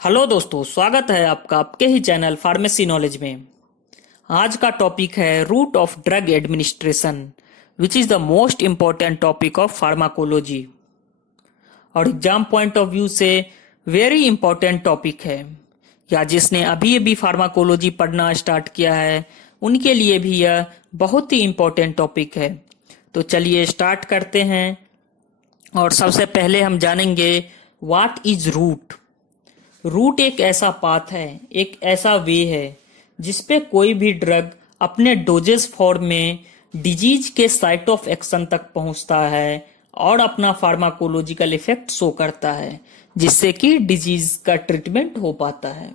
Hello दोस्तों, स्वागत है आपका आपके ही चैनल फार्मेसी नॉलेज में। आज का टॉपिक है route of drug administration, which is the most important topic of pharmacology और एग्जाम पॉइंट ऑफ व्यू से वेरी इंपॉर्टेंट टॉपिक है। या जिसने अभी अभी फार्माकोलॉजी पढ़ना स्टार्ट किया है उनके लिए भी यह बहुत ही इम्पोर्टेंट टॉपिक है। तो चलिए स्टार्ट करते हैं। और सबसे पहले हम जानेंगे व्हाट इज रूट। रूट एक ऐसा पाथ है, एक ऐसा वे है जिसपे कोई भी ड्रग अपने डोजेस फॉर्म में डिजीज के साइट ऑफ एक्शन तक पहुंचता है और अपना फार्माकोलॉजिकल इफेक्ट शो करता है, जिससे कि डिजीज का ट्रीटमेंट हो पाता है।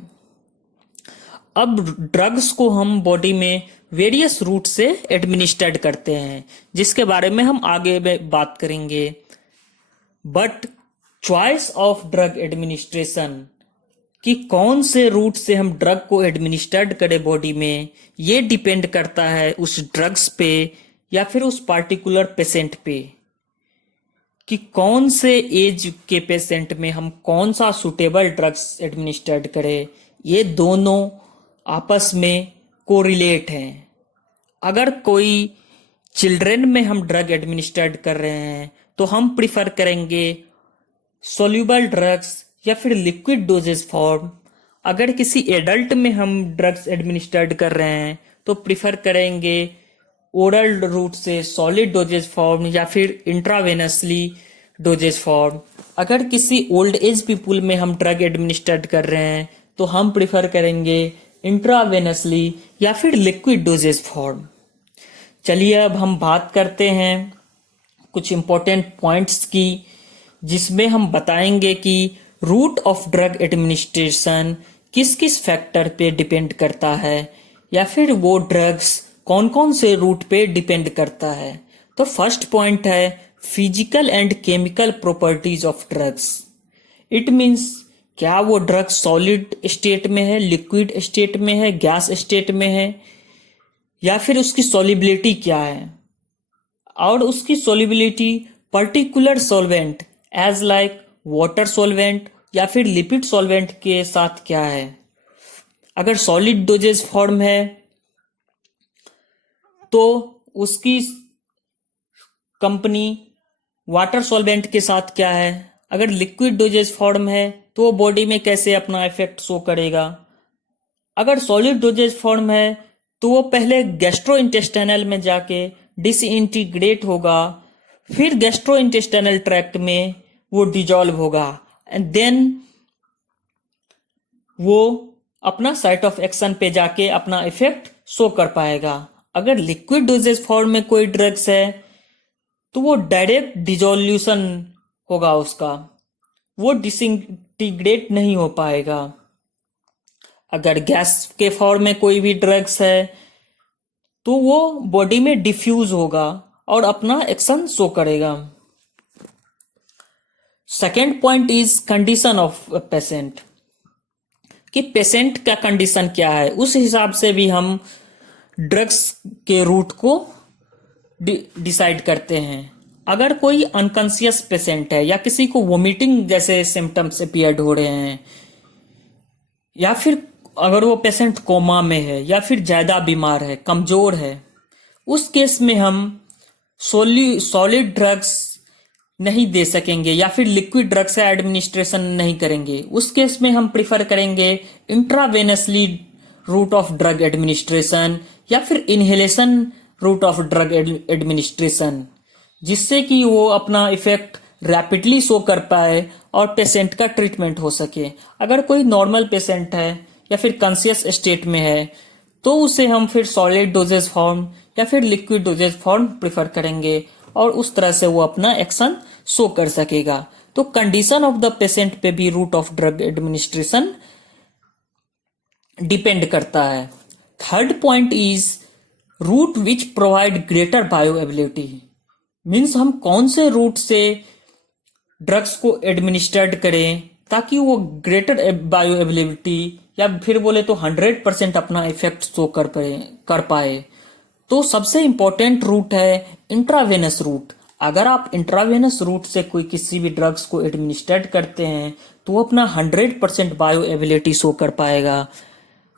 अब ड्रग्स को हम बॉडी में वेरियस रूट से एडमिनिस्टर्ड करते हैं, जिसके बारे में हम आगे में बात करेंगे। But choice of drug administration, कि कौन से रूट से हम ड्रग को एडमिनिस्टर्ड करें बॉडी में, ये डिपेंड करता है उस ड्रग्स पे या फिर उस पार्टिकुलर पेशेंट पे, कि कौन से एज के पेशेंट में हम कौन सा सुटेबल ड्रग्स एडमिनिस्टर्ड करें। ये दोनों आपस में कोरिलेट हैं। अगर कोई चिल्ड्रन में हम ड्रग एडमिनिस्टर्ड कर रहे हैं तो हम प्रिफर करेंगे सोल्यूबल ड्रग्स या फिर लिक्विड डोजेस फॉर्म। अगर किसी एडल्ट में हम ड्रग्स एडमिनिस्टर्ड कर रहे हैं तो प्रिफर करेंगे ओरल रूट से सॉलिड डोजेस फॉर्म या फिर इंट्रावेनसली डोजेस फॉर्म। अगर किसी ओल्ड एज पीपुल में हम ड्रग एडमिनिस्टर्ड कर रहे हैं तो हम प्रिफर करेंगे इंट्रावेनसली या फिर लिक्विड डोजेस फॉर्म। चलिए अब हम बात करते हैं कुछ इंपॉर्टेंट पॉइंट्स की, जिसमें हम बताएंगे कि रूट ऑफ ड्रग एडमिनिस्ट्रेशन किस किस फैक्टर पे डिपेंड करता है या फिर वो ड्रग्स कौन कौन से रूट पे डिपेंड करता है। तो फर्स्ट पॉइंट है physical and chemical properties of drugs. It means क्या वो ड्रग सॉलिड स्टेट में है, लिक्विड स्टेट में है, गैस स्टेट में है, या फिर उसकी सॉलिबिलिटी क्या है, और उसकी solubility particular solvent as like water solvent या फिर लिपिड सॉल्वेंट के साथ क्या है। अगर सॉलिड डोजेज फॉर्म है तो उसकी कंपनी वाटर सॉल्वेंट के साथ क्या है। अगर लिक्विड डोजेज फॉर्म है तो वो बॉडी में कैसे अपना इफेक्ट शो करेगा। अगर सॉलिड डोजेज फॉर्म है तो वो पहले गैस्ट्रोइंटेस्टाइनल में जाके डिसइंटीग्रेट होगा, फिर गैस्ट्रोइंटेस्टाइनल ट्रैक्ट में वो डिजॉल्व होगा एंड देन वो अपना साइट ऑफ एक्शन पे जाके अपना इफेक्ट शो कर पाएगा। अगर लिक्विड डोजेज फॉर्म में कोई ड्रग्स है तो वो डायरेक्ट डिजोल्यूशन होगा उसका, वो डिसइंटीग्रेट नहीं हो पाएगा। अगर गैस के फॉर्म में कोई भी ड्रग्स है तो वो बॉडी में डिफ्यूज होगा और अपना एक्शन शो करेगा। Second point is condition of patient, कि पेशेंट का कंडीशन क्या है, उस हिसाब से भी हम ड्रग्स के रूट को डिसाइड करते हैं। अगर कोई अनकॉन्शियस पेशेंट है या किसी को वोमिटिंग जैसे सिम्टम्स अपीयर हो रहे हैं, या फिर अगर वो पेशेंट कोमा में है या फिर ज्यादा बीमार है, कमजोर है, उस केस में हम सॉलिड ड्रग्स नहीं दे सकेंगे या फिर लिक्विड ड्रग्स का एडमिनिस्ट्रेशन नहीं करेंगे। उस केस में हम प्रिफर करेंगे intravenously route of drug administration या फिर inhalation route of drug administration, जिससे कि वो अपना इफेक्ट रैपिडली शो कर पाए और पेशेंट का ट्रीटमेंट हो सके। अगर कोई नॉर्मल पेशेंट है या फिर कॉन्शियस स्टेट में है तो उसे हम फिर सॉलिड डोजेज फॉर्म या फिर लिक्विड डोजेज फॉर्म प्रिफर करेंगे और उस तरह से वो अपना एक्शन शो कर सकेगा। तो कंडीशन ऑफ द पेशेंट पे भी route of drug administration depend करता है। Third point is route which provide greater bioavailability, means हम कौन से रूट से ड्रग्स को एडमिनिस्टर्ड करें ताकि वो ग्रेटर बायोएबिलिटी या फिर बोले तो 100% अपना इफेक्ट शो कर पाए। तो सबसे इंपॉर्टेंट रूट है इंट्रावेनस रूट। अगर आप इंट्रावेनस रूट से कोई किसी भी ड्रग्स को एडमिनिस्ट्रेट करते हैं तो वो अपना 100% बायो एबिलिटी शो कर पाएगा।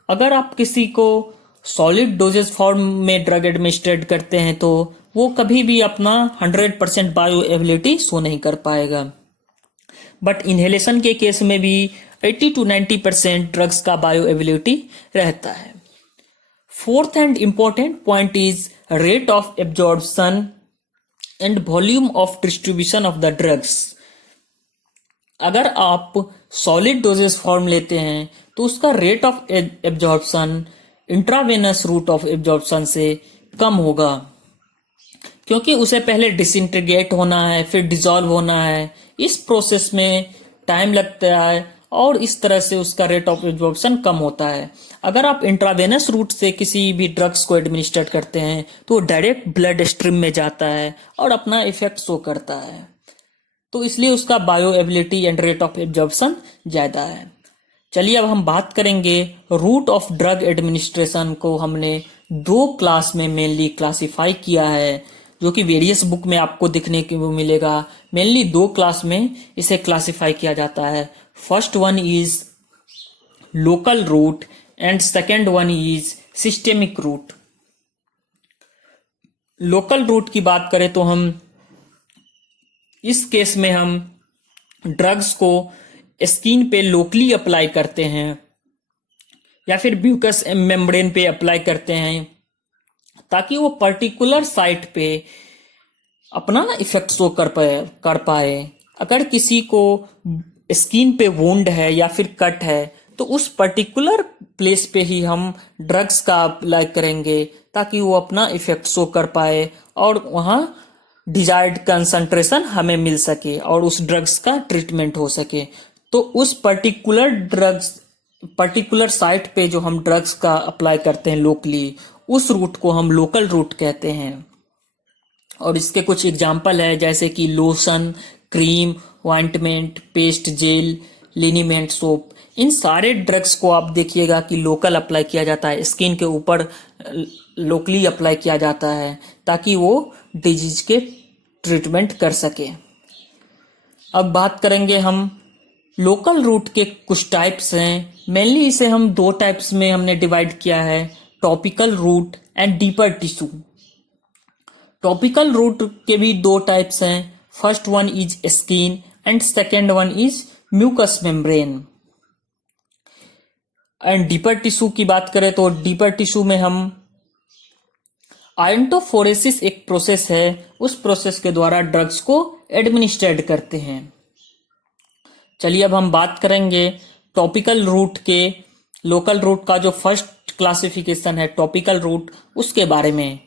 अगर आप किसी को सॉलिड डोजेस फॉर्म में ड्रग एडमिनिस्ट्रेट करते हैं तो वो कभी भी अपना 100% बायो एबिलिटी शो नहीं कर पाएगा। बट इनहेलेशन के केस में भी 80 to 90% ड्रग्स का बायो एबिलिटी रहता है। Fourth and important point is rate of absorption and volume of distribution of the drugs. अगर आप सॉलिड डोजेस फॉर्म लेते हैं तो उसका rate of absorption intravenous route of absorption से कम होगा, क्योंकि उसे पहले डिसइंटीग्रेट होना है, फिर डिसॉल्व होना है। इस प्रोसेस में टाइम लगता है और इस तरह से उसका रेट ऑफ एब्जॉर्प्शन कम होता है। अगर आप इंट्रावेनस रूट से किसी भी ड्रग्स को एडमिनिस्ट्रेट करते हैं तो डायरेक्ट ब्लड स्ट्रीम में जाता है और अपना इफेक्ट शो करता है, तो इसलिए उसका bio ability and rate of absorption ज्यादा है। चलिए अब हम बात करेंगे रूट ऑफ ड्रग एडमिनिस्ट्रेशन को हमने 2 क्लास में मेनली क्लासिफाई किया है, जो कि वेरियस बुक में आपको दिखने को मिलेगा। मेनली 2 क्लास में इसे क्लासिफाई किया जाता है। First one is local route and second one is systemic route. Local route की बात करें तो हम इस केस में हम ड्रग्स को स्किन पे लोकली अप्लाई करते हैं या फिर म्यूकस मेम्ब्रेन पे अप्लाई करते हैं ताकि वो पर्टिकुलर साइट पे अपना इफेक्ट शो कर पाए। अगर किसी को स्किन पे वुंड है या फिर कट है तो उस पर्टिकुलर प्लेस पे ही हम ड्रग्स का अप्लाई करेंगे ताकि वो अपना इफेक्ट शो कर पाए और वहाँ डिजायर्ड कंसंट्रेशन हमें मिल सके और उस ड्रग्स का ट्रीटमेंट हो सके। तो उस पर्टिकुलर साइट पे जो हम ड्रग्स का अप्लाई करते हैं लोकली, उस रूट को हम लोकल रूट कहते हैं। और इसके कुछ एग्जाम्पल है जैसे कि lotion, cream, ointment, paste, gel, liniment, soap. इन सारे ड्रग्स को आप देखिएगा कि लोकल अप्लाई किया जाता है, स्किन के ऊपर लोकली अप्लाई किया जाता है ताकि वो डिजीज के ट्रीटमेंट कर सके। अब बात करेंगे हम लोकल रूट के कुछ टाइप्स हैं। मेनली इसे हम 2 टाइप्स में हमने डिवाइड किया है, topical route and deeper tissue. Topical route के भी 2 टाइप्स हैं। First one is skin and second one is mucous membrane. And deeper tissue की बात करें तो डीपर टिश्यू में हम आयंटोफोरेसिस एक प्रोसेस है, उस प्रोसेस के द्वारा ड्रग्स को एडमिनिस्ट्रेट करते हैं। चलिए अब हम बात करेंगे टॉपिकल रूट के। लोकल रूट का जो फर्स्ट क्लासिफिकेशन है टॉपिकल रूट, उसके बारे में।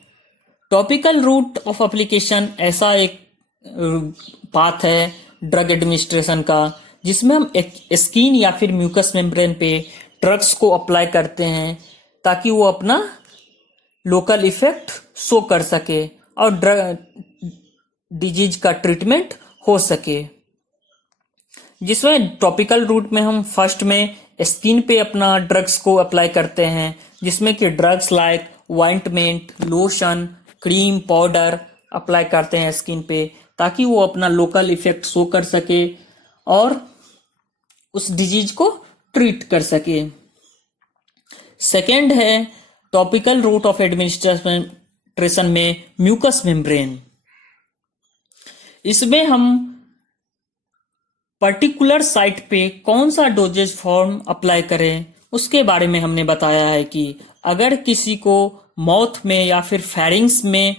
टॉपिकल रूट ऑफ एप्लीकेशन ऐसा एक पाथ है ड्रग एडमिनिस्ट्रेशन का जिसमें हम एक स्किन या फिर म्यूकस मेम्ब्रेन पे ड्रग्स को अप्लाई करते हैं ताकि वो अपना लोकल इफेक्ट शो कर सके और डिजीज का ट्रीटमेंट हो सके। जिसमें टॉपिकल रूट में हम फर्स्ट में स्किन पे अपना ड्रग्स को अप्लाई करते हैं, जिसमें कि drugs like ointment, lotion, cream, powder apply करते हैं स्किन पे ताकि वो अपना लोकल इफेक्ट शो कर सके और उस डिजीज को ट्रीट कर सके। सेकेंड है टॉपिकल रूट ऑफ एडमिनिस्ट्रेशन में म्यूकस मेम्ब्रेन। इसमें हम पर्टिकुलर साइट पे कौन सा डोजेज फॉर्म अप्लाई करें उसके बारे में हमने बताया है कि अगर किसी को माउथ में या फिर फेरिंग्स में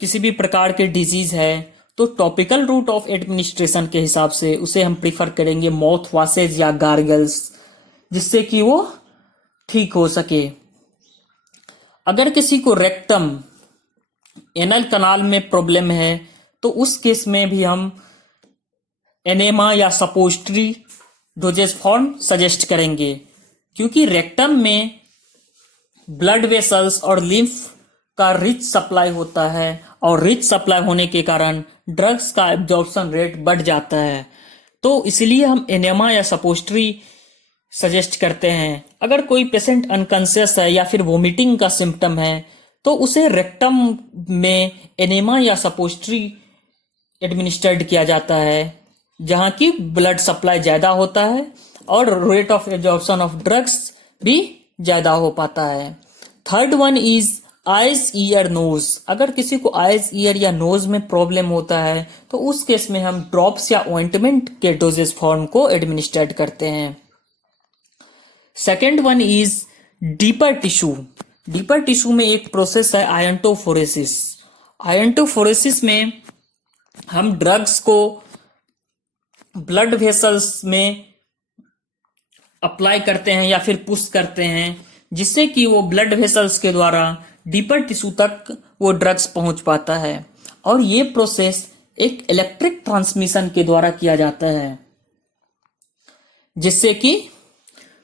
किसी भी प्रकार के डिजीज है तो टॉपिकल रूट ऑफ एडमिनिस्ट्रेशन के हिसाब से उसे हम प्रीफर करेंगे माउथ वॉशेज या गार्गल्स, जिससे कि वो ठीक हो सके। अगर किसी को रेक्टम, एनल कनाल में प्रॉब्लम है तो उस केस में भी हम एनेमा या सपोजिटरी डोजेज फॉर्म सजेस्ट करेंगे, क्योंकि रेक्टम में ब्लड वेसल्स और लिम्फ का रिच सप्लाई होता है और रिच सप्लाई होने के कारण ड्रग्स का एब्जॉर्प्शन रेट बढ़ जाता है। तो इसलिए हम एनेमा या सपोजिटरी सजेस्ट करते हैं। अगर कोई पेशेंट अनकॉन्शियस है या फिर वोमिटिंग का सिम्टम है तो उसे रेक्टम में एनेमा या सपोजिटरी एडमिनिस्ट्रेट किया जाता है जहां की ब्लड सप्लाई ज्यादा होता है और rate of absorption of drugs भी ज्यादा हो पाता है। Third one is eyes ear nose. अगर किसी को आइज ईयर या नोज में प्रॉब्लम होता है तो उस केस में हम ड्रॉप्स या ऑइंटमेंट के डोजेस फॉर्म को एडमिनिस्ट्रेट करते हैं। Second one is deeper tissue. Deeper tissue में एक प्रोसेस है आयंटोफोरेसिस। आयंटोफोरेसिस में हम ड्रग्स को ब्लड वेसल्स में अप्लाई करते हैं या फिर पुश करते हैं जिससे कि वो ब्लड वेसल्स के द्वारा डीपर टिश्यू तक वो ड्रग्स पहुंच पाता है और ये प्रोसेस एक इलेक्ट्रिक ट्रांसमिशन के द्वारा किया जाता है जिससे कि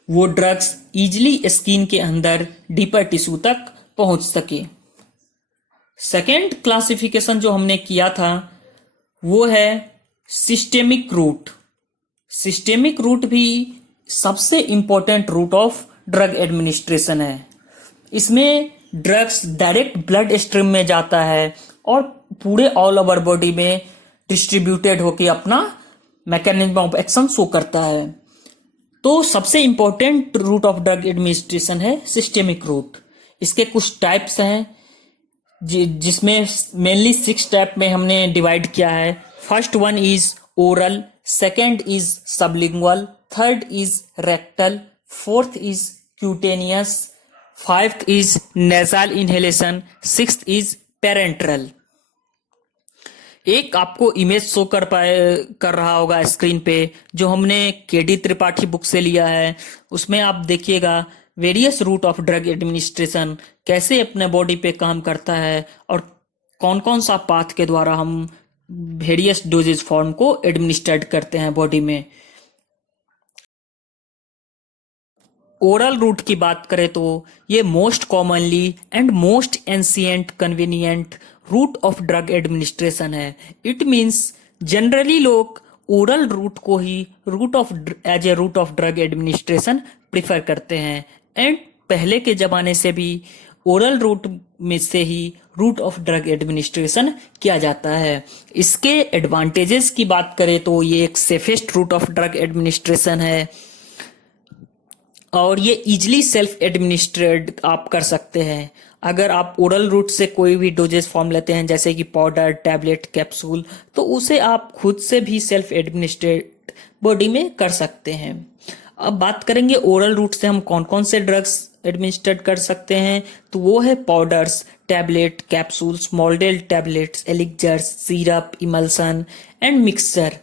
वो ड्रग्स इजीली स्किन के अंदर डीपर टिश्यू तक पहुंच सके। सेकेंड क्लासिफिकेशन जो हमने किया था वो है सिस्टेमिक रूट। सिस्टेमिक रूट भी सबसे important route of drug administration है। इसमें ड्रग्स डायरेक्ट ब्लड स्ट्रीम में जाता है और पूरे ऑल ओवर बॉडी में डिस्ट्रीब्यूटेड होकर अपना मैकेनिज्म ऑफ एक्शन शो करता है। तो सबसे important route of drug administration है सिस्टेमिक रूट। इसके कुछ टाइप्स हैं जिसमें मेनली 6 टाइप में हमने डिवाइड किया है। First one is oral, second is sublingual, third is rectal, fourth is cutaneous, fifth is nasal inhalation, sixth is parenteral. एक आपको इमेज शो कर रहा होगा स्क्रीन पे जो हमने केडी त्रिपाठी बुक से लिया है। उसमें आप देखिएगा various route of drug administration कैसे अपने बॉडी पे काम करता है और कौन कौन सा पाथ के द्वारा हम वेरियस डोजेज फॉर्म को एडमिनिस्ट्रेट करते हैं बॉडी में। ओरल रूट की बात करें तो ये most commonly and most ancient convenient route of drug administration है। इट मीन्स जनरली लोग ओरल रूट को ही as a route of drug administration prefer करते हैं एंड पहले के जमाने से भी ओरल रूट में से ही रूट ऑफ ड्रग एडमिनिस्ट्रेशन किया जाता है। इसके एडवांटेजेस की बात करें तो ये एक safest route of drug administration है और ये इजिली सेल्फ एडमिनिस्ट्रेट आप कर सकते हैं। अगर आप ओरल रूट से कोई भी डोजेस फॉर्म लेते हैं जैसे कि पाउडर, टैबलेट, कैप्सूल, तो उसे आप खुद से भी सेल्फ एडमिनिस्ट्रेट बॉडी में कर सकते हैं। अब बात करेंगे ओरल रूट से हम कौन कौन से ड्रग्स एडमिनिस्ट्रेट कर सकते हैं, तो वो है powders, tablet, capsules, moulded tablets, elixirs, syrup, emulsion and mixture.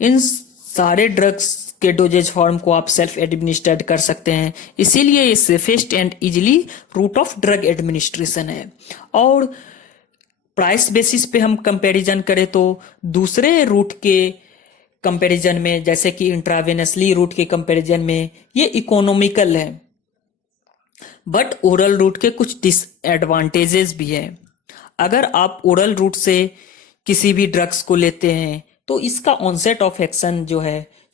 इन सारे ड्रग्स के डोजेज फॉर्म को आप सेल्फ एडमिनिस्ट्रेट कर सकते हैं, इसीलिए ये safest and easily route of drug administration है। और प्राइस बेसिस पे हम कंपैरिजन करें तो दूसरे रूट के कंपैरिजन में जैसे कि इंट्रावेनसली रूट के कंपैरिजन में ये इकोनॉमिकल है, बट ओरल रूट के कुछ डिसएडवांटेजेस भी है। अगर आप ओरल रूट से किसी भी ड्रग्स को लेते हैं तो इसका ऑनसेट ऑफ एक्शन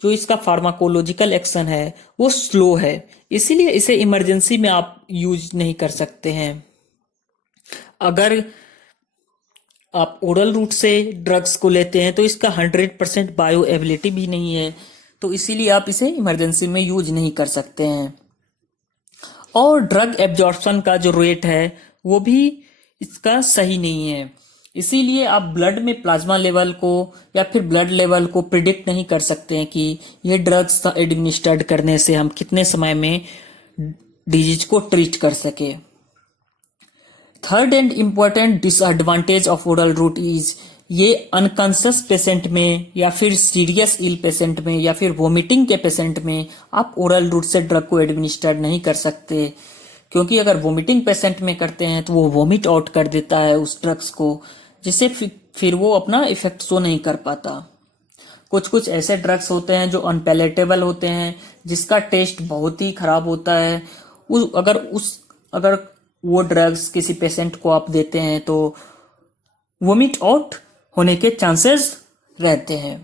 जो इसका फार्माकोलॉजिकल एक्शन है वो स्लो है, इसीलिए इसे इमरजेंसी में आप यूज नहीं कर सकते हैं। अगर आप ओरल रूट से ड्रग्स को लेते हैं तो इसका 100% बायो एबिलिटी भी नहीं है, तो इसीलिए आप इसे इमरजेंसी में यूज नहीं कर सकते हैं। और ड्रग एब्जॉर्प्शन का जो रेट है वो भी इसका सही नहीं है, इसीलिए आप ब्लड में प्लाज्मा लेवल को या फिर ब्लड लेवल को प्रिडिक्ट नहीं कर सकते हैं कि ये ड्रग्स एडमिनिस्ट्रेट करने से हम कितने समय में डिजीज को ट्रीट कर सके। Third and important disadvantage of oral route is ये अनकॉन्शियस पेशेंट में या फिर सीरियस इल पेशेंट में या फिर वोमिटिंग के पेशेंट में आप ओरल रूट से ड्रग को एडमिनिस्ट्रेट नहीं कर सकते, क्योंकि अगर वोमिटिंग पेशेंट में करते हैं तो वो वोमिट आउट कर देता है उस ड्रग्स को, जिससे फिर वो अपना इफेक्ट शो नहीं कर पाता। कुछ ऐसे ड्रग्स होते हैं जो अनपैलेटेबल होते हैं, जिसका टेस्ट बहुत ही खराब होता है। अगर वो ड्रग्स किसी पेशेंट को आप देते हैं तो वोमिट आउट होने के चांसेस रहते हैं।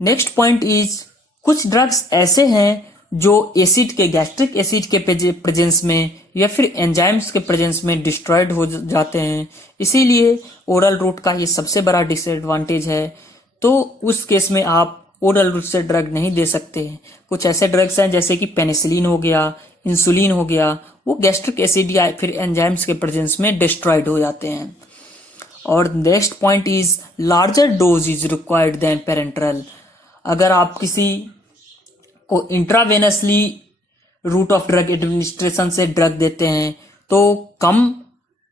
नेक्स्ट पॉइंट इज कुछ ड्रग्स ऐसे हैं जो एसिड के गैस्ट्रिक एसिड के प्रेजेंस में या फिर एंजाइम्स के प्रेजेंस में डिस्ट्रॉयड हो जाते हैं। इसीलिए ओरल रूट का ये सबसे बड़ा डिसएडवांटेज है। तो उस केस में आप ओरल रूट से ड्रग नहीं दे सकते। कुछ ऐसे ड्रग्स हैं जैसे कि पेनिसिलिन हो गया, इंसुलिन हो गया, वो गैस्ट्रिक एसिड या फिर एंजाइम्स के प्रेजेंस में डिस्ट्रॉयड हो जाते हैं। और next point is larger dose is required than parenteral. अगर आप किसी को intravenously route of drug administration से ड्रग देते हैं तो कम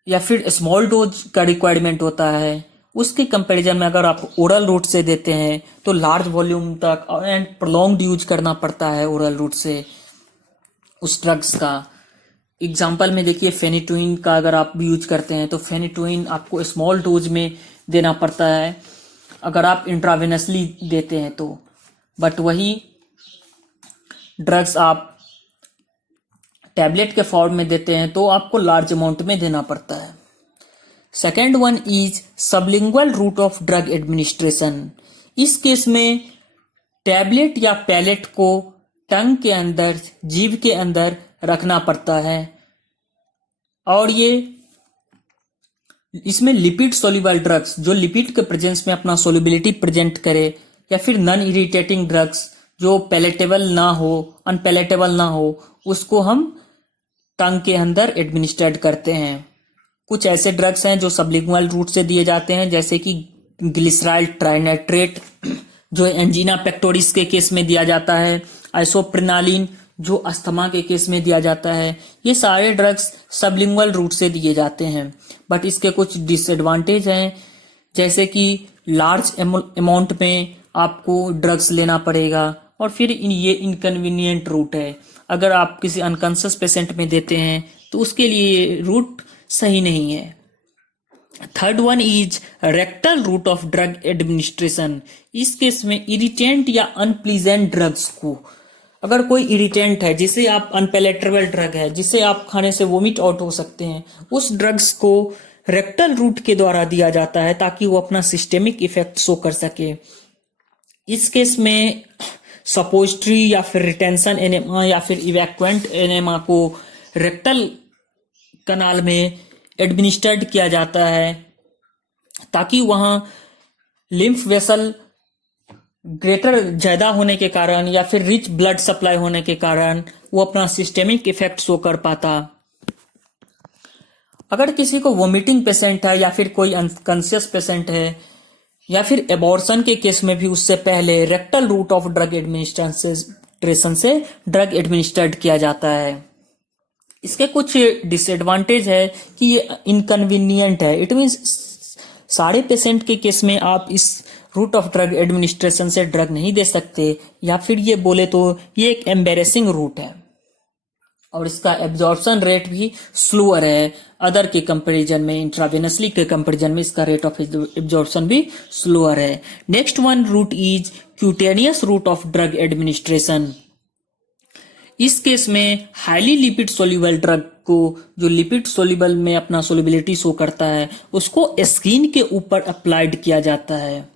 या फिर स्मॉल डोज का रिक्वायरमेंट होता है। उसके कंपैरिजन में अगर आप ओरल रूट से देते हैं तो लार्ज वॉल्यूम तक एंड प्रोलॉन्ग्ड यूज करना पड़ता है ओरल रूट से उस ड्रग्स का। एग्जाम्पल में देखिए, फेनिटोइन का अगर आप यूज करते हैं तो फेनिटोइन आपको स्मॉल डोज में देना पड़ता है अगर आप इंट्रावेनसली देते हैं तो, बट वही ड्रग्स आप टैबलेट के फॉर्म में देते हैं तो आपको लार्ज अमाउंट में देना पड़ता है। Second one is sublingual route of drug administration. इस केस में टैबलेट या पैलेट को टंग के अंदर, जीभ के अंदर रखना पड़ता है और ये इसमें लिपिड सोल्यूबल ड्रग्स जो लिपिड के प्रेजेंस में अपना सोल्युबिलिटी प्रेजेंट करे या फिर नॉन इरिटेटिंग ड्रग्स जो पैलेटेबल ना हो, अनपैलेटेबल ना हो, उसको हम टंग के अंदर एडमिनिस्ट्रेट करते हैं। कुछ ऐसे ड्रग्स हैं जो सबलिंगुअल रूट से दिए जाते हैं जैसे कि ग्लिसराइल ट्राइनाइट्रेट जो एंजीना पेक्टोरिस के केस में दिया जाता है, आइसोप्रिनालिन जो अस्थमा के केस में दिया जाता है। ये सारे ड्रग्स सबलिंगुअल रूट से दिए जाते हैं, बट इसके कुछ डिसएडवांटेज हैं जैसे कि लार्ज अमाउंट में आपको ड्रग्स लेना पड़ेगा और फिर ये इनकन्वीनियंट रूट है। अगर आप किसी अनकॉन्शियस पेशेंट में देते हैं तो उसके लिए रूट सही नहीं है। Third one is rectal route of drug administration. इस केस में इरिटेंट या अनप्लीजेंट ड्रग्स को, अगर कोई इरिटेंट है जिसे आप अनपैलेटेबल ड्रग है जिसे आप खाने से वोमिट आउट हो सकते हैं, उस ड्रग्स को रेक्टल रूट के द्वारा दिया जाता है ताकि वो अपना सिस्टेमिक इफेक्ट शो कर सके। इस केस में सपोजिटरी या फिर रिटेंशन एनेमा या फिर इवैक्वेंट एनेमा को रेक्टल कनाल में एडमिनिस्टर्ड किया जाता है ताकि वहां लिम्फ वेसल ग्रेटर ज्यादा होने के कारण या फिर रिच ब्लड सप्लाई होने के कारण वो अपना सिस्टेमिक इफेक्ट शो कर पाता। अगर किसी को वोमिटिंग पेशेंट है या फिर कोई अनकॉन्शियस पेशेंट है या फिर एबॉर्शन के केस में भी उससे पहले rectal route of drug administration से ड्रग एडमिनिस्टर्ड किया जाता है। इसके कुछ डिसएडवांटेज है कि ये इनकन्वीनियंट है। इट मीन्स सारे पेशेंट के केस में आप इस रूट ऑफ ड्रग एडमिनिस्ट्रेशन से ड्रग नहीं दे सकते, या फिर ये बोले तो ये एक एम्बेरेसिंग रूट है और इसका एब्जॉर्प्शन रेट भी स्लोअर है अदर के कंपैरिजन में। इंट्रावेनसली के कंपैरिजन में इसका रेट ऑफ एब्जॉर्प्शन भी स्लोअर है। Next one route is cutaneous route of drug administration. इस केस में हाईली लिपिड सोल्यूबल ड्रग को, जो लिपिड सोल्यूबल में अपना सोल्युबिलिटी शो करता है, उसको स्किन के ऊपर अप्लाइड किया जाता है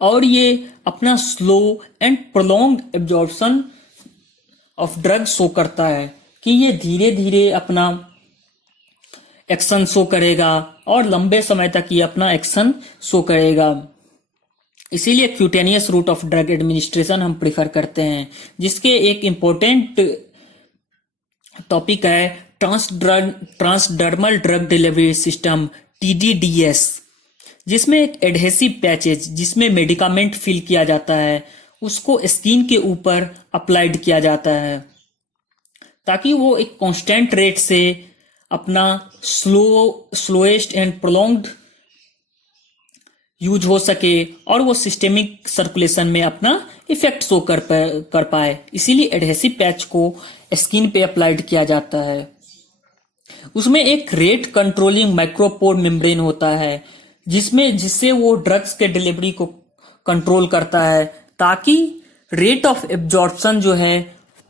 और ये अपना slow and prolonged absorption of drug show करता है कि ये धीरे धीरे अपना एक्शन शो करेगा और लंबे समय तक ये अपना एक्शन शो करेगा। इसीलिए cutaneous route of drug administration हम प्रिफर करते हैं, जिसके एक इम्पोर्टेंट टॉपिक है transdermal drug delivery system TDDS, जिसमें एक एडहेसिव पैचेज जिसमें मेडिकामेंट फिल किया जाता है उसको स्किन के ऊपर अप्लाइड किया जाता है ताकि वो एक कांस्टेंट रेट से अपना स्लोएस्ट एंड प्रोलॉन्ग्ड यूज हो सके और वो सिस्टेमिक सर्कुलेशन में अपना इफेक्ट शो कर पाए। इसीलिए एडहेसिव पैच को स्किन पे अप्लाइड किया जाता है। उसमें एक रेट कंट्रोलिंग माइक्रोपोर मेम्ब्रेन होता है जिससे वो ड्रग्स के डिलीवरी को कंट्रोल करता है ताकि रेट ऑफ एब्जॉर्प्शन जो है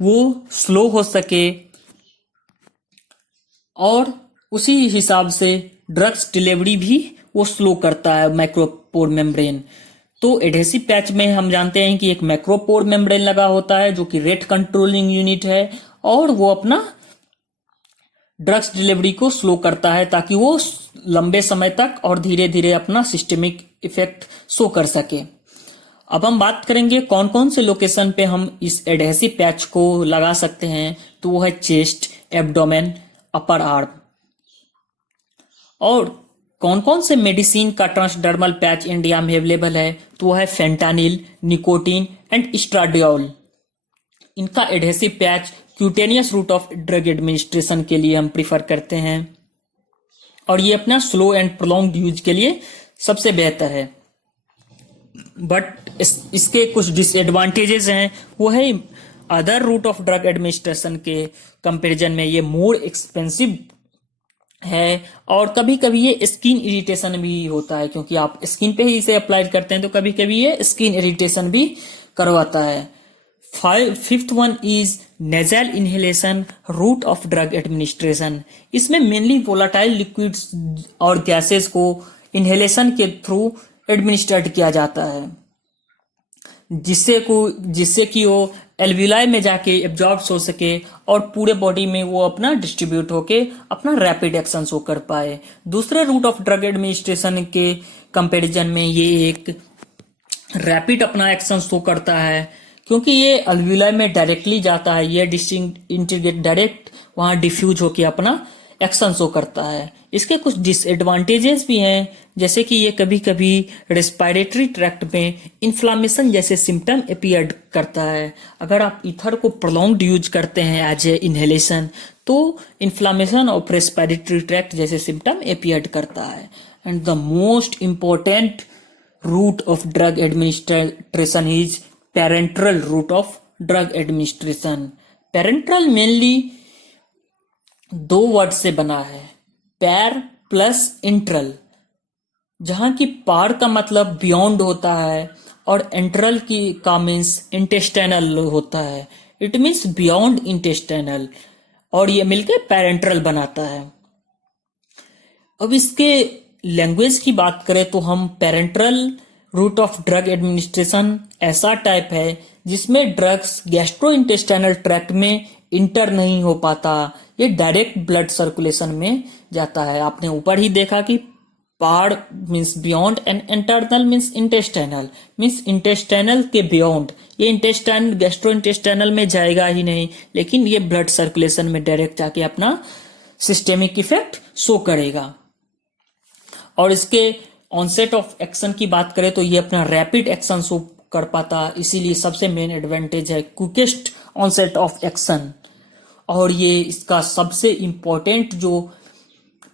वो स्लो हो सके और उसी हिसाब से ड्रग्स डिलीवरी भी वो स्लो करता है माइक्रोपोर मेम्ब्रेन। तो एडहेसिव पैच में हम जानते हैं कि एक माइक्रोपोर मेम्ब्रेन लगा होता है जो कि रेट कंट्रोलिंग यूनिट है और वो अपना ड्रग्स डिलीवरी को स्लो करता है ताकि वो लंबे समय तक और धीरे धीरे अपना सिस्टेमिक इफेक्ट शो कर सके। अब हम बात करेंगे कौन कौन से लोकेशन पे हम इस एडहेसिव पैच को लगा सकते हैं। तो वो है चेस्ट, एब्डोमेन, अपर आर्म। और कौन कौन से मेडिसिन का ट्रांसडर्मल पैच इंडिया में अवेलेबल है। तो वो है फेंटानिल, निकोटीन एंड स्ट्राडियोल। इनका adhesive patch cutaneous route of drug administration के लिए हम प्रिफर करते हैं और ये अपना स्लो एंड प्रोलॉन्ग्ड यूज के लिए सबसे बेहतर है। बट इसके कुछ डिसएडवांटेजेस हैं। वो है other route of drug administration के कंपैरिजन में ये मोर एक्सपेंसिव है और कभी कभी ये स्किन इरिटेशन भी होता है, क्योंकि आप स्किन पे ही इसे अप्लाई करते हैं तो कभी कभी ये स्किन इरिटेशन भी करवाता है। Fifth one is nasal inhalation route of drug administration. इसमें मेनली वोलाटाइल लिक्विड्स और गैसेस को इनहेलेशन के थ्रू एडमिनिस्ट्रेट किया जाता है, जिससे कि वो एल्विलाई में जाके एब्जॉर्ब हो सके और पूरे बॉडी में वो अपना डिस्ट्रीब्यूट होके अपना रैपिड एक्शन शो कर पाए। दूसरे रूट ऑफ ड्रग एडमिनिस्ट्रेशन के कंपैरिजन में ये एक रैपिड अपना एक्शन शो करता है, क्योंकि ये एल्विलाई में डायरेक्टली जाता है। ये इंटीग्रेट डायरेक्ट वहां डिफ्यूज होके अपना एक्शन शो करता है। इसके कुछ डिसएडवांटेजेस भी हैं, जैसे कि ये कभी कभी रेस्पिरेटरी ट्रैक्ट में इन्फ्लामेशन जैसे सिम्टम अपीयर करता है। अगर आप ईथर को प्रोलॉन्ग्ड यूज करते हैं एज ए इनहेलेशन तो इन्फ्लामेशन ऑफ रेस्पिरेटरी ट्रैक्ट जैसे सिम्टम अपीयर करता है। And the most important route of drug administration is parenteral route of drug administration. Parenteral mainly दो वर्ड से बना है, पैर प्लस इंट्रल, जहां की पार का मतलब बियॉन्ड होता है और एंट्रल की का मीन्स इंटेस्टाइनल होता है। इट मीन्स बियॉन्ड इंटेस्टाइनल और ये मिलकर पेरेंट्रल बनाता है। अब इसके लैंग्वेज की बात करें तो हम parenteral route of drug administration ऐसा टाइप है जिसमें ड्रग्स गैस्ट्रोइंटेस्टाइनल ट्रैक्ट में इंटर नहीं हो पाता, ये डायरेक्ट ब्लड सर्कुलेशन में जाता है। आपने ऊपर ही देखा कि par means beyond and internal means intestinal के बियॉन्ड, ये इंटेस्टाइन गैस्ट्रोइंटेस्टाइनल में जाएगा ही नहीं, लेकिन ये ब्लड सर्कुलेशन में डायरेक्ट जाके अपना सिस्टेमिक इफेक्ट शो करेगा। और इसके ऑनसेट ऑफ एक्शन की बात करें तो ये अपना रैपिड एक्शन शो कर पाता, इसीलिए सबसे मेन एडवांटेज है क्विकेस्ट ऑनसेट ऑफ एक्शन। और ये इसका सबसे इंपॉर्टेंट जो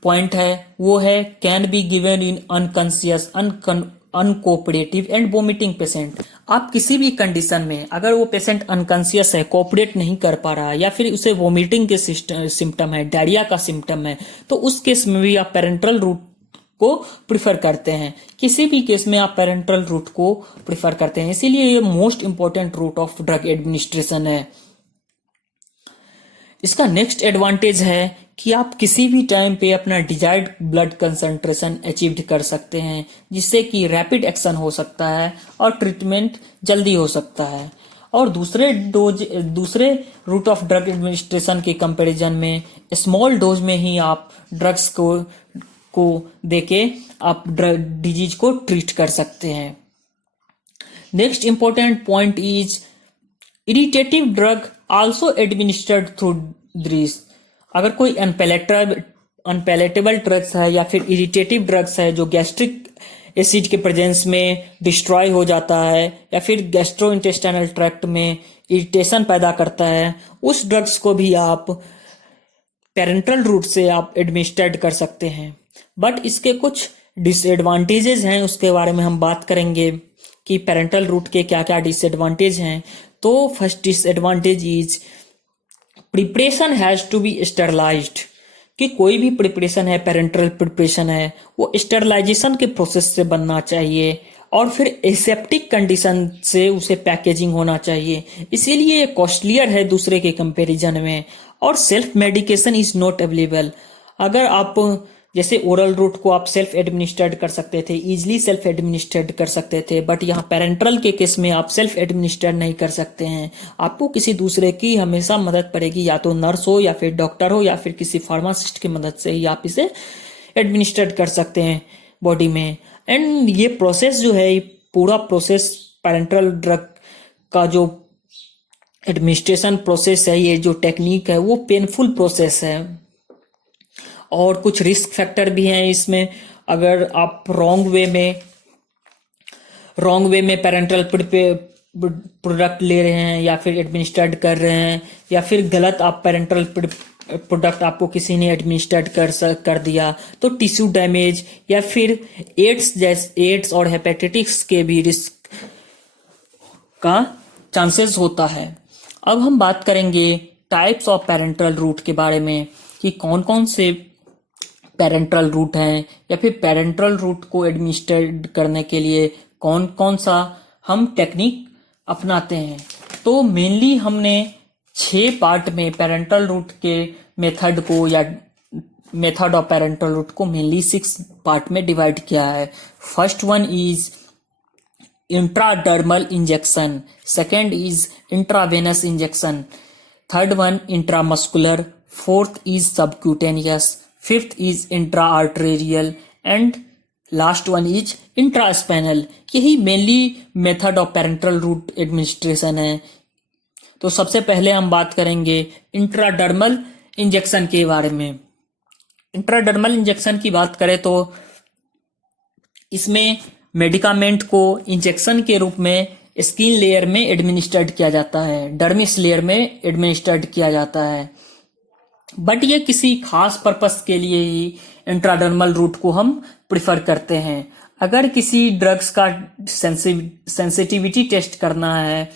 पॉइंट है वो है can be given in unconscious, uncooperative and vomiting patient. आप किसी भी कंडीशन में अगर वो पेशेंट अनकॉन्शियस है, कोऑपरेट नहीं कर पा रहा है या फिर उसे वोमिटिंग के सिम्टम है, डायरिया का सिम्टम है, तो उस केस में भी आप पेरेंट्रल रूट को प्रिफर करते हैं। किसी भी केस में आप पेरेंट्रल रूट को प्रिफर करते हैं, इसीलिए ये most important route of drug administration है। इसका नेक्स्ट एडवांटेज है कि आप किसी भी टाइम पे अपना डिजायर्ड ब्लड कंसंट्रेशन अचीव कर सकते हैं, जिससे कि रैपिड एक्शन हो सकता है और ट्रीटमेंट जल्दी हो सकता है। और दूसरे रूट ऑफ ड्रग एडमिनिस्ट्रेशन के कंपैरिजन में स्मॉल डोज में ही आप ड्रग्स को देके आप डिजीज को ट्रीट कर सकते हैं। Next important point is irritative drug also administered through द्रिस। अगर कोई अनपैलेटेबल ड्रग्स है या फिर इरिटेटिव ड्रग्स है जो गैस्ट्रिक एसिड के प्रेजेंस में डिस्ट्रॉय हो जाता है या फिर गैस्ट्रोइंटेस्टाइनल ट्रैक्ट में इरिटेशन पैदा करता है, उस ड्रग्स को भी आप पेरेंट्रल रूट से आप एडमिनिस्ट्रेट कर सकते हैं। बट इसके कुछ डिसएडवांटेजेस हैं, उसके बारे में हम बात करेंगे कि पेरेंट्रल रूट के क्या क्या डिसएडवांटेज हैं। तो first disadvantage is preparation has to be sterilized, कि कोई भी प्रिपरेशन है, पेरेंट्रल प्रिपरेशन है, वो स्टरलाइजेशन के प्रोसेस से बनना चाहिए और फिर एसेप्टिक कंडीशन से उसे पैकेजिंग होना चाहिए, इसीलिए ये कॉस्टलियर है दूसरे के कंपैरिजन में। और self medication is not available. अगर आप जैसे ओरल रूट को आप सेल्फ एडमिनिस्ट्रेट कर सकते थे, इजीली सेल्फ एडमिनिस्ट्रेट कर सकते थे, बट यहाँ पेरेंटल के केस में आप सेल्फ एडमिनिस्ट्रेट नहीं कर सकते हैं। आपको किसी दूसरे की हमेशा मदद पड़ेगी, या तो नर्स हो या फिर डॉक्टर हो या फिर किसी फार्मासिस्ट की मदद से ही आप इसे एडमिनिस्ट्रेट कर सकते हैं बॉडी में। एंड ये प्रोसेस जो है, पूरा प्रोसेस पेरेंटल ड्रग का जो एडमिनिस्ट्रेशन प्रोसेस है, ये जो टेक्निक है वो पेनफुल प्रोसेस है और कुछ रिस्क फैक्टर भी हैं इसमें। अगर आप रॉन्ग वे में पेरेंटल प्रोडक्ट ले रहे हैं या फिर एडमिनिस्ट्रेट कर रहे हैं, या फिर गलत आप पेरेंटल प्रोडक्ट आपको किसी ने एडमिनिस्ट्रेट कर दिया, तो टिश्यू डैमेज या फिर एड्स और हेपेटाइटिस के भी रिस्क का चांसेस होता है। अब हम बात करेंगे टाइप्स ऑफ पेरेंटल रूट के बारे में कि कौन कौन से पेरेंटल रूट हैं, या फिर पेरेंटल रूट को एडमिनिस्ट्रेट करने के लिए कौन कौन सा हम टेक्निक अपनाते हैं। तो मेनली हमने 6 पार्ट में पेरेंटल रूट के मेथड को, या मेथड ऑफ पेरेंटल रूट को मेनली 6 पार्ट में डिवाइड किया है। First one is intradermal injection, second is intravenous injection, third one intramuscular, fourth is subcutaneous, fifth is intra arterial and last one is intraspinal. यही mainly method of parental route administration है। तो सबसे पहले हम बात करेंगे इंट्राडर्मल इंजेक्शन के बारे में। इंट्राडर्मल इंजेक्शन की बात करें तो इसमें मेडिकामेंट को इंजेक्शन के रूप में स्किन लेयर में एडमिनिस्ट्रेट किया जाता है, डर्मिस लेयर में एडमिनिस्ट्रेट किया जाता है, बट ये किसी खास पर्पस के लिए ही इंट्राडर्मल रूट को हम प्रिफर करते हैं। अगर किसी ड्रग्स का सेंसिटिविटी टेस्ट करना है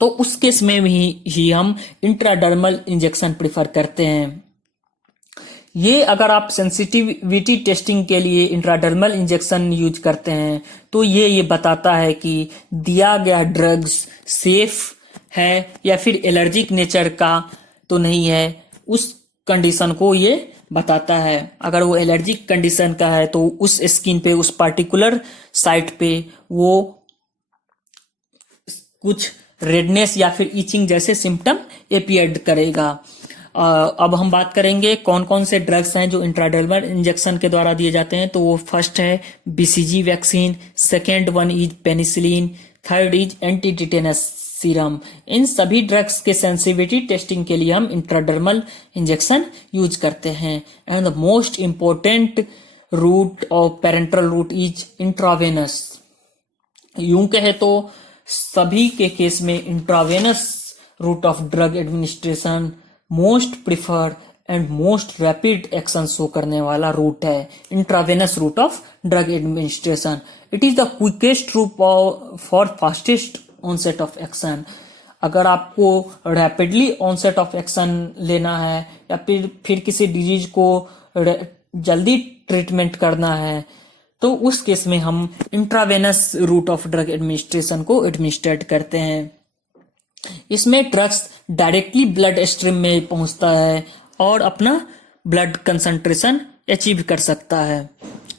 तो उस केस में ही हम इंट्राडर्मल इंजेक्शन प्रिफर करते हैं। ये अगर आप सेंसिटिविटी टेस्टिंग के लिए इंट्राडर्मल इंजेक्शन यूज करते हैं तो ये बताता है कि दिया गया ड्रग्स सेफ है या फिर एलर्जिक नेचर का तो नहीं है, उस कंडीशन को ये बताता है। अगर वो एलर्जिक कंडीशन का है तो उस स्किन पे, उस पार्टिकुलर साइट पे वो कुछ रेडनेस या फिर इचिंग जैसे सिम्टम अपीयर करेगा। अब हम बात करेंगे कौन कौन से ड्रग्स हैं जो इंट्राडर्मल इंजेक्शन के द्वारा दिए जाते हैं। तो वो फर्स्ट है BCG vaccine, second one is penicillin, third is anti tetanus serum. इन सभी ड्रग्स के सेंसिटिविटी टेस्टिंग के लिए हम इंट्राडर्मल इंजेक्शन यूज करते हैं। And the most important route of parental route is intravenous. यूं कहे तो सभी के केस में intravenous route of drug administration most preferred and most rapid action show करने वाला रूट है, intravenous route of drug administration. It is the quickest route for fastest onset of action. अगर आपको रैपिडली ऑनसेट ऑफ एक्शन लेना है या फिर किसी डिजीज को जल्दी ट्रीटमेंट करना है तो उस केस में हम intravenous route of drug administration को एडमिनिस्ट्रेट करते हैं। इसमें ड्रग्स डायरेक्टली ब्लड स्ट्रीम में पहुंचता है और अपना ब्लड कंसंट्रेशन अचीव कर सकता है,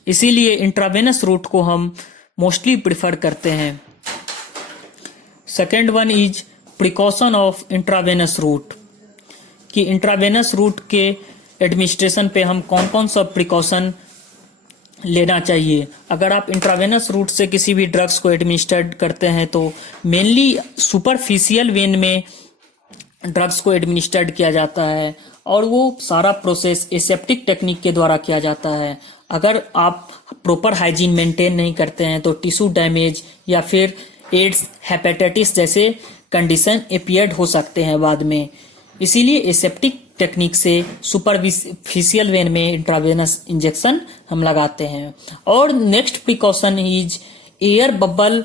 इसीलिए इंट्रावेनस रूट को हम मोस्टली प्रिफर करते हैं। Second one is precaution of intravenous route, कि इंट्रावेनस रूट के एडमिनिस्ट्रेशन पे हम कौन कौन सा प्रिकॉशन लेना चाहिए। अगर आप इंट्रावेनस रूट से किसी भी ड्रग्स को एडमिनिस्ट्रेट करते हैं तो मेनली सुपरफिशियल वेन में ड्रग्स को एडमिनिस्ट्रेट किया जाता है और वो सारा प्रोसेस एसेप्टिक टेक्निक के द्वारा किया जाता है। अगर आप प्रॉपर हाइजीन मेंटेन नहीं करते हैं तो टिश्यू डैमेज या फिर एड्स, हेपेटाइटिस जैसे कंडीशन अपीयर हो सकते हैं बाद में, इसीलिए एसेप्टिक टेक्निक से सुपरफिशियल वेन में इंट्रावेनस इंजेक्शन हम लगाते हैं। और next precaution is air bubble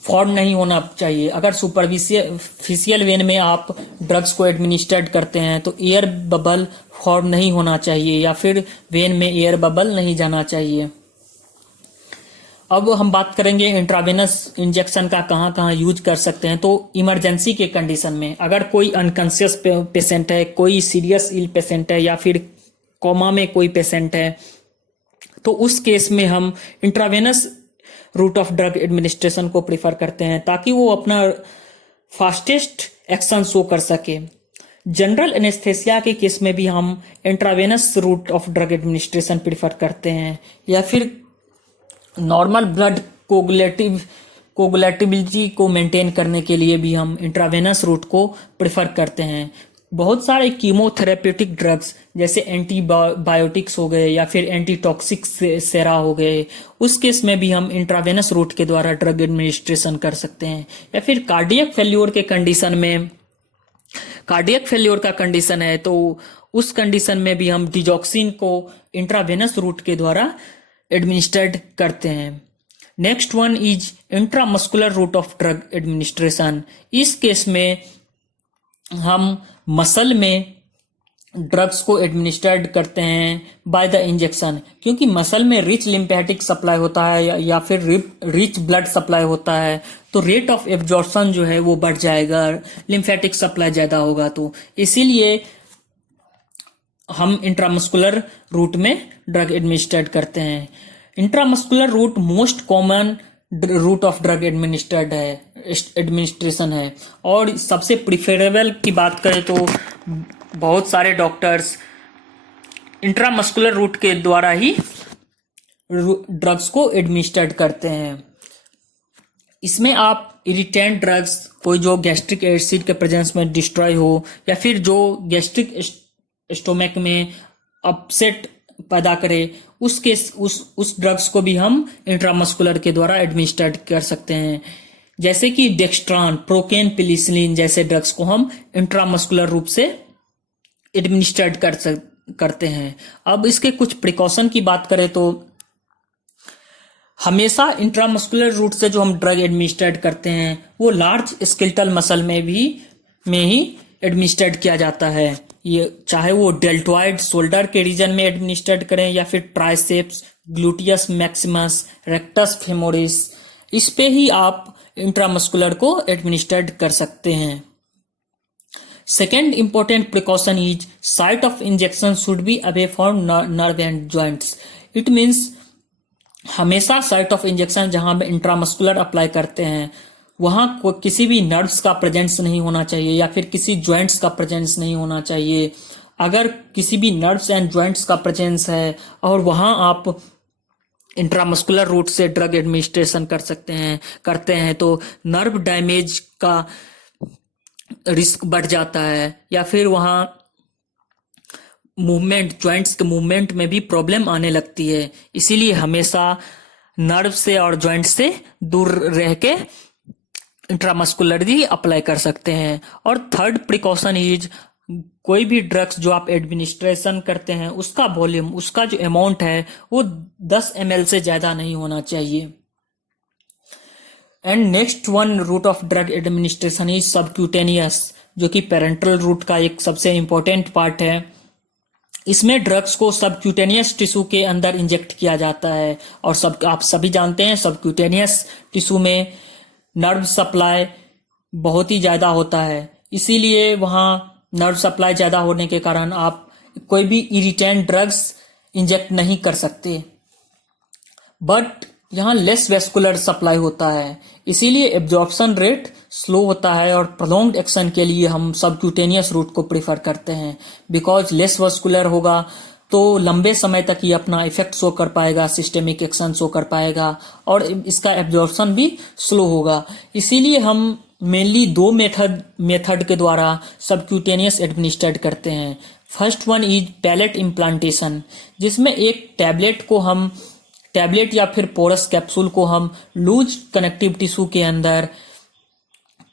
form नहीं होना चाहिए। अगर सुपरफिशियल वेन में आप ड्रग्स को एडमिनिस्ट्रेट करते हैं तो एयर बबल फॉर्म नहीं होना चाहिए या फिर वेन में एयर बबल नहीं जाना चाहिए। अब हम बात करेंगे इंट्रावेनस इंजेक्शन का कहाँ कहाँ यूज कर सकते हैं। तो इमरजेंसी के कंडीशन में, अगर कोई अनकॉन्शियस पेशेंट है, कोई सीरियस इल पेशेंट है या फिर कोमा में कोई पेशेंट है, तो उस केस में हम intravenous route of drug administration को प्रेफर करते हैं ताकि वो अपना फास्टेस्ट एक्शन शो कर सके। जनरल एनेस्थेसिया के केस में भी हम intravenous route of drug administration prefer करते हैं, या फिर नॉर्मल ब्लड कोगुलेटिबिलिटी को मेंटेन करने के लिए भी हम इंट्रावेनस रूट को प्रेफर करते हैं। बहुत सारे कीमोथेरेप्यूटिक ड्रग्स जैसे एंटीबायोटिक्स हो गए या फिर एंटीटॉक्सिक सेरा हो गए, उस केस में भी हम इंट्रावेनस रूट के द्वारा ड्रग एडमिनिस्ट्रेशन कर सकते हैं। या फिर कार्डियक फेल्योर के कंडीशन में, कार्डियक फेल्योर का कंडीशन है तो उस कंडीशन में भी हम डिजॉक्सिन को इंट्रावेनस रूट के द्वारा एडमिनिस्ट्रेट करते हैं। Next one is intramuscular route of drug administration. इस केस में हम मसल में ड्रग्स को एडमिनिस्ट्रेट करते हैं बाय द इंजेक्शन, क्योंकि मसल में रिच लिम्फेटिक सप्लाई होता है या फिर रिच ब्लड सप्लाई होता है, तो रेट ऑफ एब्जॉर्प्शन जो है वो बढ़ जाएगा, लिम्फेटिक सप्लाई ज्यादा होगा, तो इसीलिए हम इंट्रामस्कुलर रूट में ड्रग एडमिनिस्ट्रेट करते हैं। Intramuscular route most common route of drug administration है, और सबसे प्रिफरेबल की बात करें तो बहुत सारे डॉक्टर्स इंट्रामस्कुलर रूट के द्वारा ही ड्रग्स को एडमिनिस्ट्रेट करते हैं। इसमें आप इरिटेंट ड्रग्स, कोई जो गैस्ट्रिक एसिड के प्रेजेंस में डिस्ट्रॉय हो, या फिर जो गैस्ट्रिक स्टोमक में अपसेट पैदा करे, उस ड्रग्स को भी हम इंट्रामस्कुलर के द्वारा एडमिनिस्ट्रेट कर सकते हैं। जैसे कि डेक्स्ट्रॉन, प्रोकेन, पेनिसिलिन जैसे ड्रग्स को हम इंट्रामस्कुलर रूप से एडमिनिस्ट्रेट करते हैं। अब इसके कुछ प्रिकॉशन की बात करें तो हमेशा इंट्रामस्कुलर रूट से जो हम ड्रग एडमिनिस्ट्रेट करते हैं वो लार्ज स्केलेटल मसल में ही एडमिनिस्ट्रेट किया जाता है। ये चाहे वो डेल्टॉइड शोल्डर के रीजन में एडमिनिस्ट्रेट करें या फिर triceps, gluteus Maximus, rectus femoris, इस पे ही आप इंट्रामस्कुलर को एडमिनिस्ट्रेट कर सकते हैं। Second important precaution is site of injection should be away from nerve and joints. It means हमेशा साइट ऑफ इंजेक्शन जहां हम इंट्रामस्कुलर अप्लाई करते हैं वहां किसी भी नर्व्स का प्रेजेंस नहीं होना चाहिए या फिर किसी जॉइंट्स का प्रेजेंस नहीं होना चाहिए। अगर किसी भी नर्व्स एंड जॉइंट्स का प्रेजेंस है और वहां आप इंट्रामस्कुलर रूट से ड्रग एडमिनिस्ट्रेशन करते हैं तो नर्व डैमेज का रिस्क बढ़ जाता है, या फिर वहां मूवमेंट, जॉइंट्स के मूवमेंट में भी प्रॉब्लम आने लगती है। इसीलिए हमेशा नर्व से और जॉइंट से दूर रह के इंट्रामस्कुलरली अप्लाई कर सकते हैं। और थर्ड प्रिकॉशन इज कोई भी ड्रग्स जो आप एडमिनिस्ट्रेशन करते हैं उसका वॉल्यूम, उसका जो अमाउंट है वो 10 ml से ज्यादा नहीं होना चाहिए। And next one route of drug administration is subcutaneous, जो कि पेरेंटल रूट का एक सबसे इंपॉर्टेंट पार्ट है। इसमें ड्रग्स को सबक्यूटेनियस टिश्यू के अंदर इंजेक्ट किया जाता है, और आप सभी जानते हैं सबक्यूटेनियस टिश्यू में नर्व सप्लाई बहुत ही ज्यादा होता है, इसीलिए वहां नर्व सप्लाई ज्यादा होने के कारण आप कोई भी इरिटेंट ड्रग्स इंजेक्ट नहीं कर सकते। बट यहाँ लेस वेस्कुलर सप्लाई होता है, इसीलिए एब्जॉर्प्शन रेट स्लो होता है, और प्रोलॉन्ग्ड एक्शन के लिए हम सबक्यूटेनियस रूट को प्रेफर करते हैं। बिकॉज लेस वेस्कुलर होगा तो लंबे समय तक ये अपना इफेक्ट शो कर पाएगा, सिस्टेमिक एक्शन शो कर पाएगा, और इसका एब्जॉर्प्शन भी स्लो होगा। इसीलिए हम मेनली दो मेथड के द्वारा सबक्यूटेनियस एडमिनिस्ट्रेट करते हैं। First one is pellet implantation, जिसमें एक टैबलेट या फिर पोरस कैप्सूल को हम लूज कनेक्टिव टिश्यू के अंदर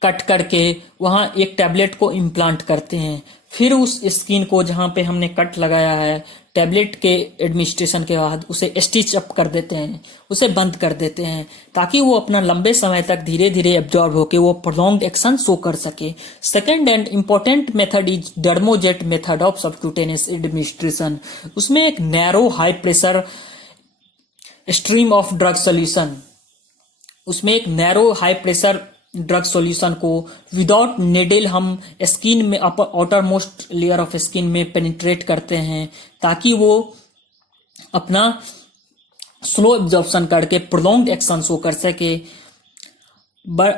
कट करके वहां एक टैबलेट को इम्प्लांट करते हैं। फिर उस स्किन को जहां पे हमने कट लगाया है टैबलेट के एडमिनिस्ट्रेशन के बाद उसे स्टिच अप कर देते हैं, उसे बंद कर देते हैं, ताकि वो अपना लंबे समय तक धीरे धीरे एब्जॉर्ब होकर वो प्रोलॉन्ग्ड एक्शन शो कर सके। Second and important method is Dermojet method of subcutaneous administration. उसमें एक narrow high pressure stream of drug solution, उसमें एक narrow high pressure drug solution को विदाउट नेडल हम स्किन में outer most layer of skin में पेनिट्रेट करते हैं ताकि वो अपना स्लो एब्जॉर्प्शन करके प्रोलॉन्ग्ड एक्शन शो कर सके।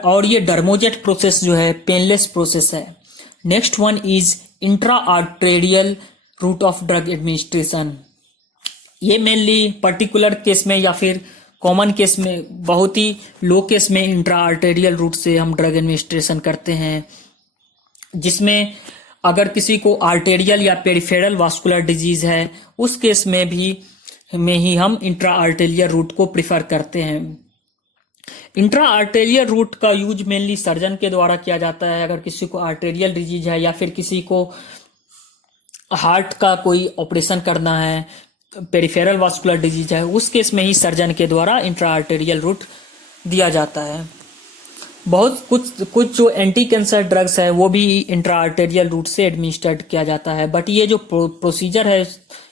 और ये डर्मोजेट प्रोसेस जो है पेनलेस प्रोसेस है। Next one is intra arterial root of drug administration. ये मेनली पर्टिकुलर केस में या फिर कॉमन केस में, बहुत ही लो केस में इंट्रा आर्टेरियल रूट से हम ड्रग एडमिनिस्ट्रेशन करते हैं, जिसमें अगर किसी को आर्टेरियल या पेरिफेरल वास्कुलर डिजीज है उस केस में ही हम इंट्रा आर्टेरियल रूट को प्रिफर करते हैं। इंट्रा आर्टेरियल रूट का यूज मेनली सर्जन के द्वारा किया जाता है। अगर किसी को आर्टेरियल डिजीज है या फिर किसी को हार्ट का कोई ऑपरेशन करना है, पेरिफेरल वास्कुलर डिजीज है, उस केस में ही सर्जन के द्वारा इंट्रा आर्टेरियल रूट दिया जाता है। बहुत कुछ जो एंटी कैंसर ड्रग्स है वो भी इंट्रा आर्टेरियल रूट से एडमिनिस्टर्ड किया जाता है, बट ये जो प्रोसीजर है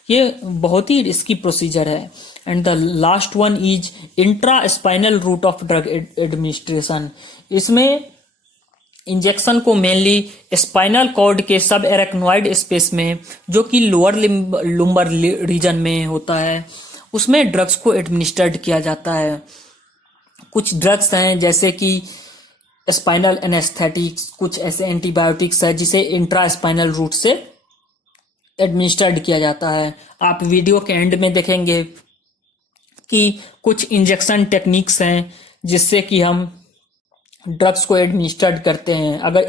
ये बहुत ही रिस्की प्रोसीजर है। And the last one is intra spinal route of drug administration. इसमें इंजेक्शन को मेनली स्पाइनल कॉर्ड के सब एरेक्नोइड स्पेस में, जो कि लोअर लुम्बर रीजन में होता है, उसमें ड्रग्स को एडमिनिस्टर्ड किया जाता है। कुछ ड्रग्स हैं जैसे कि स्पाइनल एनेस्थेटिक्स, कुछ ऐसे एंटीबायोटिक्स है जिसे इंट्रा स्पाइनल रूट से एडमिनिस्टर्ड किया जाता है। आप वीडियो के एंड में देखेंगे कि कुछ इंजेक्शन टेक्निक्स हैं जिससे कि हम ड्रग्स को एडमिनिस्टर्ड करते हैं। अगर